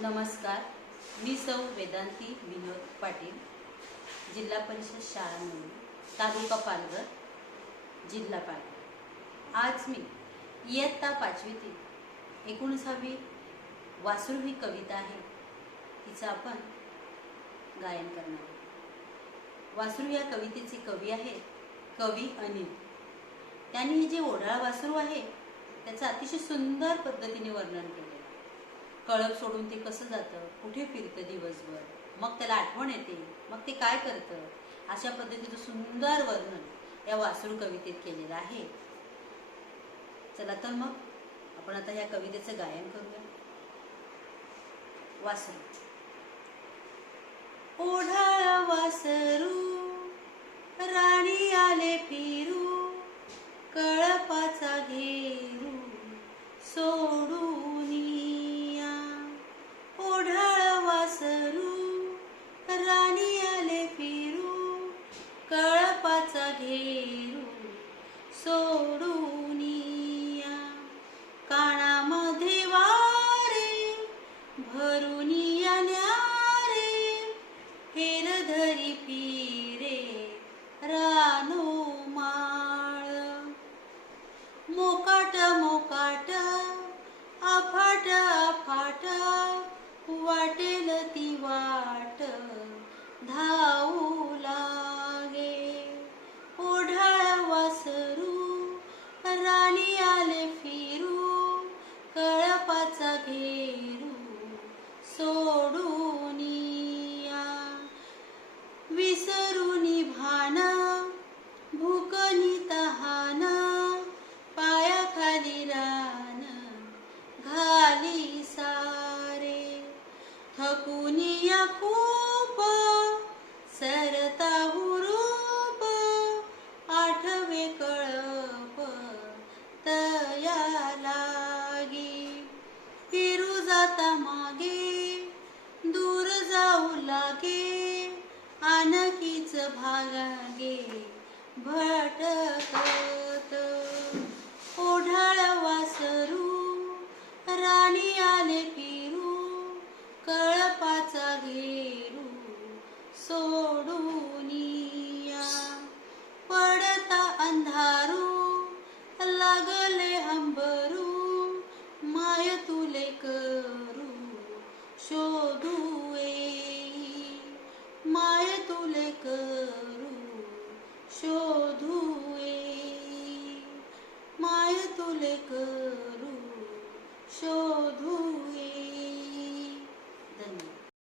नमस्कार, मी सौ वेदांती विनोद पाटील, जिल्हा परिषद शाळा म्हणून तालुका पालघर, जिल्हा पालघर। आज मी इयत्ता 5वीतील 19वी वासरू ही कविता आहे, तिचं आपण गायन करणार आहोत। वासरू या कवितेचे कवी आहेत कवी अनिल। त्यांनी हे जे ओढाळ वासरू आहे त्याचं अतिशय सुंदर पद्धतीने वर्णन केले। कळप सोडून ते कसं जातं, कुठे फिरतं दिवसभर, मग त्याला आठवण येते, मग ते काय करतं, अशा पद्धतीचं सुंदर वर्णन या वासरू कवितेत केलेलं आहे। चला तर मग आपण आता या कवितेचं गायन करूया। वासरू। ओढाळ वासरू राणी आले फिरू, कळपाचा घेरू सोडून या। ओढाळ वासरू राणी आले फिरू, कळपाचा घेरू सोडून या। कानामध्ये वारे भरून या न्यारे, हेर धरी फिरे रानो माळ। मोकाट मोकाट अफाट अफाट, वाटेल ती वाट धावू लागे। ओढाळ वासरू राणी आले फिरू, कळपाचा घेरू सोडून या। विसरूनी भान भूकनी तहान, पायाखाली रान घाली सारे। थकूनी या खूप सरता हुरूप, आठवे कळप तया लागी। फिरू जाता मागे दूर जाऊ लागे, आणखीच भागे भटक